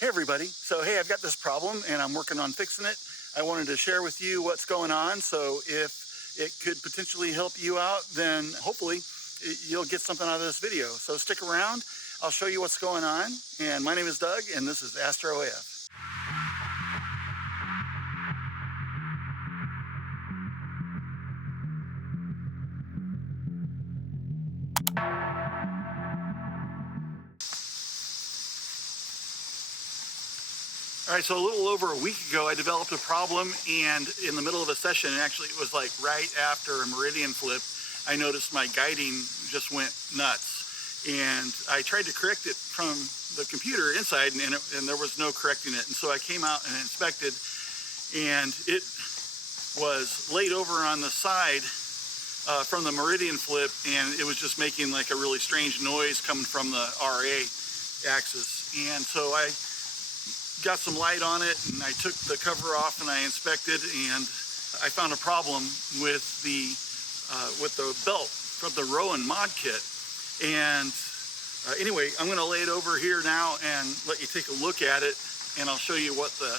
Hey everybody, so hey, I've got this problem and I'm working on fixing it. I wanted to share with you what's going on, so if it could potentially help you out, then hopefully you'll get something out of this video. So stick around, I'll show you what's going on. And my name is Doug and this is AstroAF. All right, so a little over a week ago, I developed a problem, and in the middle of a session, and actually it was like right after a meridian flip, I noticed my guiding just went nuts. And I tried to correct it from the computer inside, and there was no correcting it. And so I came out and inspected, and it was laid over on the side from the meridian flip, and it was just making like a really strange noise coming from the RA axis. And so I got some light on it and I took the cover off and I inspected, and I found a problem with the belt from the Rowan mod kit. And anyway, I'm going to lay it over here now and let you take a look at it, and I'll show you what the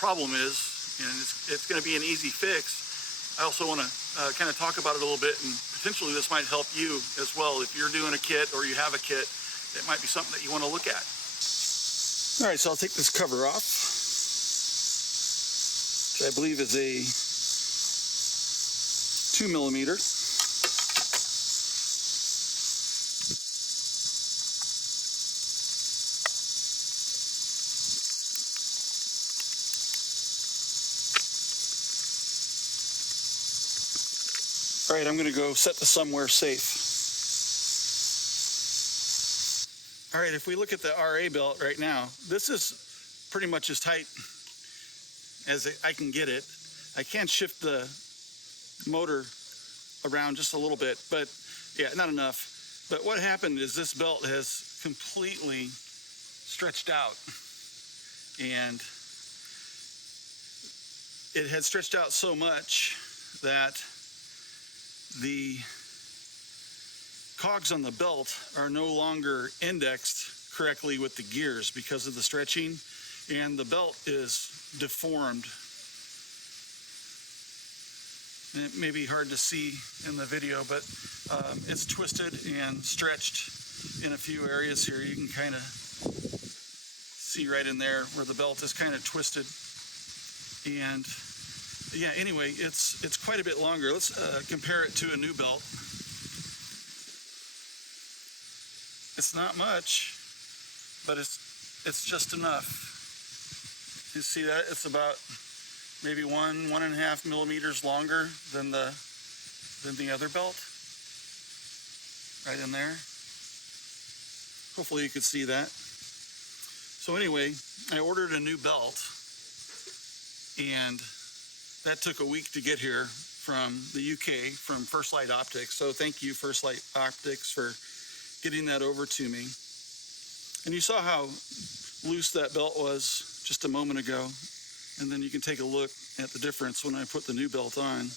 problem is, and it's going to be an easy fix. I also want to kind of talk about it a little bit, and potentially this might help you as well. If you're doing a kit or you have a kit, it might be something that you want to look at. All right, so I'll take this cover off, which I believe is a 2mm. All right, I'm going to go set this somewhere safe. All right, if we look at the RA belt right now, this is pretty much as tight as I can get it. I can shift the motor around just a little bit, but yeah, not enough. But what happened is this belt has completely stretched out, and it had stretched out so much that the cogs on the belt are no longer indexed correctly with the gears because of the stretching, and the belt is deformed. And it may be hard to see in the video, but it's twisted and stretched in a few areas here. You can kind of see right in there where the belt is kind of twisted. And yeah, anyway, it's quite a bit longer. Let's compare it to a new belt. It's not much, but it's just enough. You see that? It's about maybe 1.5 millimeters longer than the other belt. Right in there. Hopefully you could see that. So anyway, I ordered a new belt, and that took a week to get here from the UK, from First Light Optics. So thank you, First Light Optics, for getting that over to me. And you saw how loose that belt was just a moment ago, and then you can take a look at the difference when I put the new belt on.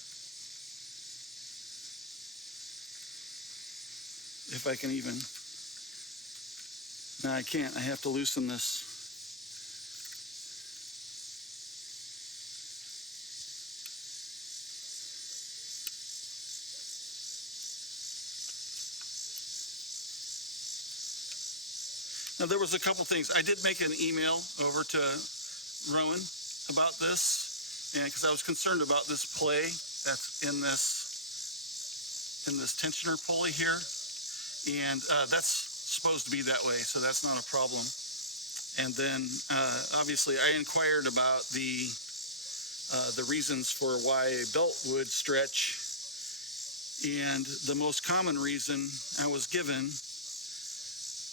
If I can even, no, I can't, I have to loosen this. Now, there was a couple things. I did make an email over to Rowan about this, and because I was concerned about this play that's in this tensioner pulley here, and that's supposed to be that way, so that's not a problem. And then obviously I inquired about the reasons for why a belt would stretch, and the most common reason I was given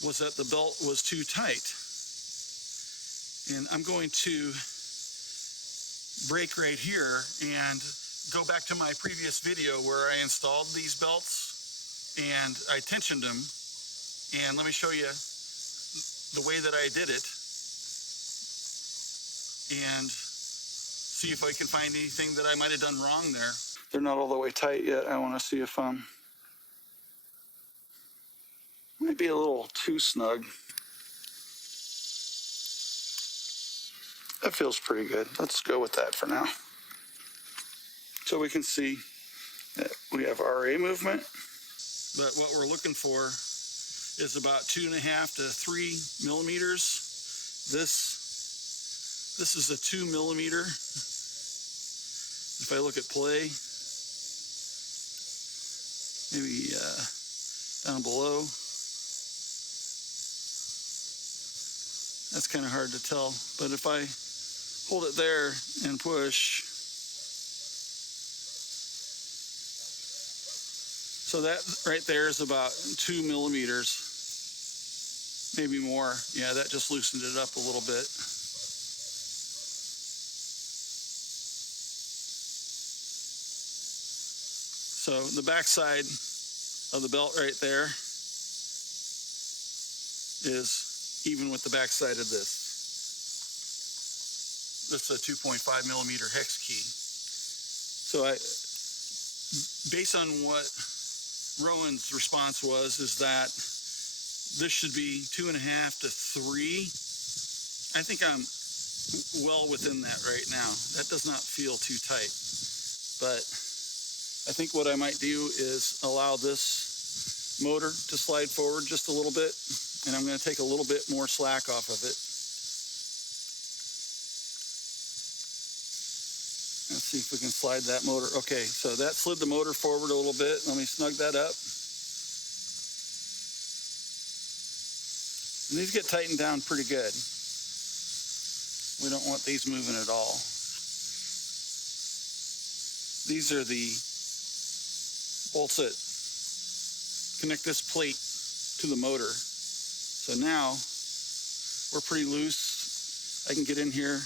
was that the belt was too tight. And I'm going to break right here and go back to my previous video where I installed these belts and I tensioned them, and let me show you the way that I did it and see if I can find anything that I might have done wrong there. They're not all the way tight yet. I want to see if might be a little too snug. That feels pretty good. Let's go with that for now. So we can see that we have RA movement, but what we're looking for is about 2.5 to 3 millimeters. This is a 2 millimeter. If I look at play, maybe down below, that's kind of hard to tell. But if I hold it there and push, so that right there is about 2 millimeters, maybe more. Yeah, that just loosened it up a little bit. So the backside of the belt right there is even with the backside of this. This is a 2.5 millimeter hex key. So based on what Rowan's response was, is that this should be 2.5 to 3. I think I'm well within that right now. That does not feel too tight, but I think what I might do is allow this motor to slide forward just a little bit, and I'm going to take a little bit more slack off of it. Let's see if we can slide that motor. Okay, so that slid the motor forward a little bit. Let me snug that up. And these get tightened down pretty good. We don't want these moving at all. These are the bolts that connect this plate to the motor. So now we're pretty loose. I can get in here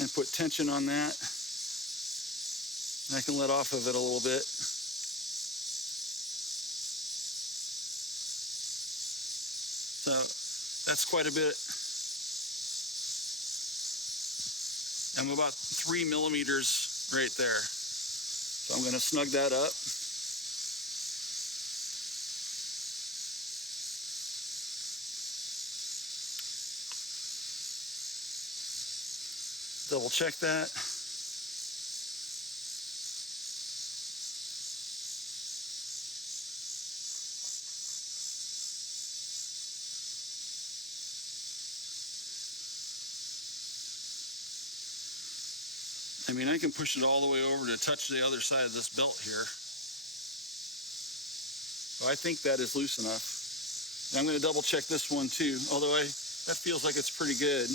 and put tension on that, and I can let off of it a little bit. So that's quite a bit. I'm about 3 millimeters right there. So I'm going to snug that up. Double check that. I mean, I can push it all the way over to touch the other side of this belt here. So I think that is loose enough. And I'm going to double check this one too, although that feels like it's pretty good.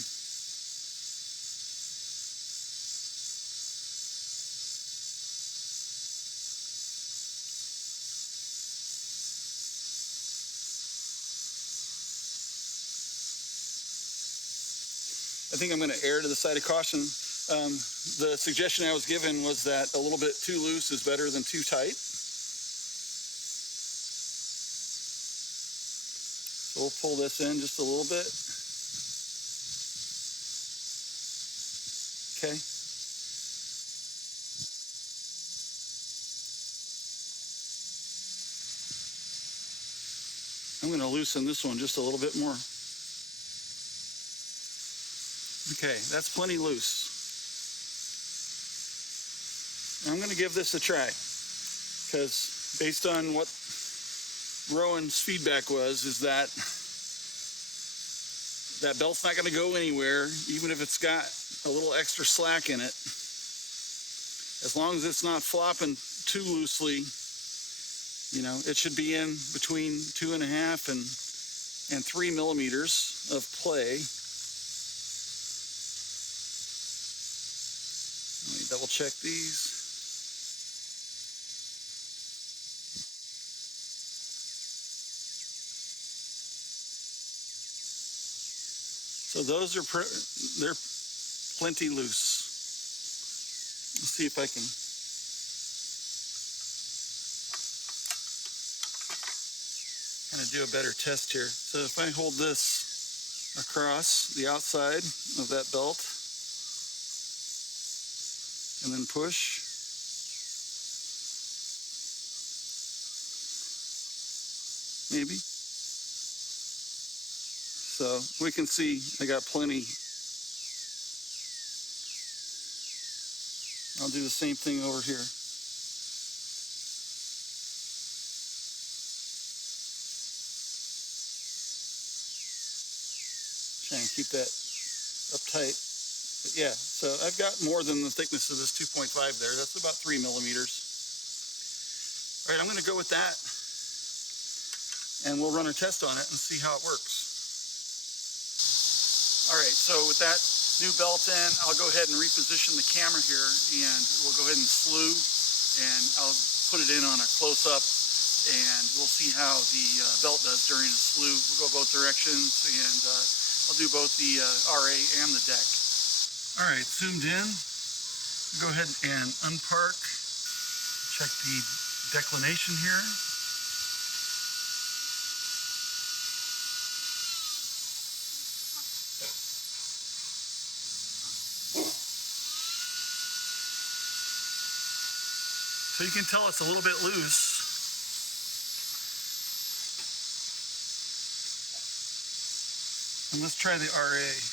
I think I'm going to err to the side of caution. The suggestion I was given was that a little bit too loose is better than too tight. So we'll pull this in just a little bit. Okay. I'm going to loosen this one just a little bit more. Okay, that's plenty loose. I'm going to give this a try, because based on what Rowan's feedback was, is that belt's not going to go anywhere, even if it's got a little extra slack in it. As long as it's not flopping too loosely, you know, it should be in between 2.5 and 3 millimeters of play. Let me double check these. So those are they're plenty loose. Let's see if I can kind of do a better test here. So if I hold this across the outside of that belt and then push, maybe. So we can see I got plenty I'll do the same thing over here. Try and keep that uptight. But yeah, so I've got more than the thickness of this 2.5 there. That's about 3 millimeters. All right, I'm going to go with that, and we'll run a test on it and see how it works. All right, so with that new belt in, I'll go ahead and reposition the camera here, and we'll go ahead and slew, and I'll put it in on a close-up, and we'll see how the belt does during a slew. We'll go both directions, and I'll do both the RA and the deck. All right, zoomed in. Go ahead and unpark. Check the declination here. So you can tell it's a little bit loose. And let's try the RA.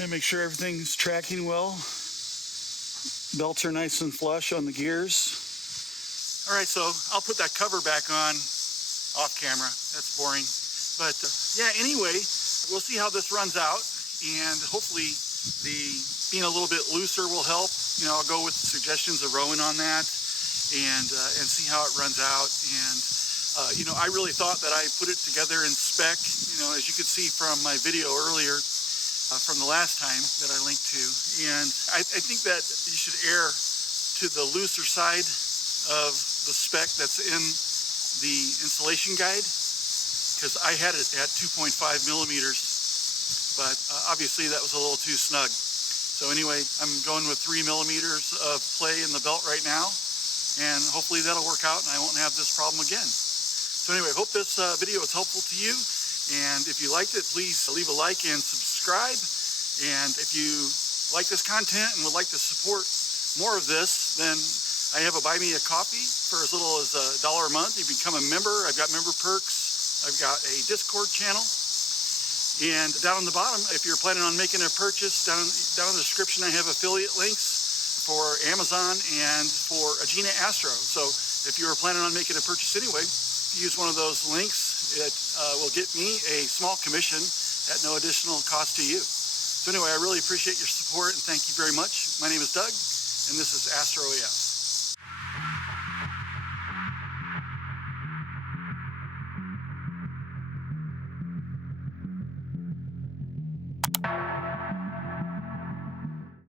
And make sure everything's tracking well. Belts are nice and flush on the gears. All right, so I'll put that cover back on off camera. That's boring. But yeah, anyway, we'll see how this runs out. And hopefully the being a little bit looser will help. You know, I'll go with the suggestions of Rowan on that and see how it runs out. And you know, I really thought that I put it together in spec. You know, as you could see from my video earlier, from the last time that I linked to, and I think that you should err to the looser side of the spec that's in the installation guide, because I had it at 2.5 millimeters, but obviously that was a little too snug. So anyway, I'm going with 3 millimeters of play in the belt right now, and hopefully that'll work out and I won't have this problem again. So anyway, hope this video was helpful to you. And if you liked it, please leave a like and subscribe. And if you like this content and would like to support more of this, then I have a Buy Me a Coffee for as little as $1 a month. You become a member. I've got member perks. I've got a Discord channel. And down on the bottom, if you're planning on making a purchase, down in the description, I have affiliate links for Amazon and for Agena Astro. So if you were planning on making a purchase anyway, use one of those links. It will get me a small commission at no additional cost to you. So anyway, I really appreciate your support and thank you very much. My name is Doug, and this is AstroAF.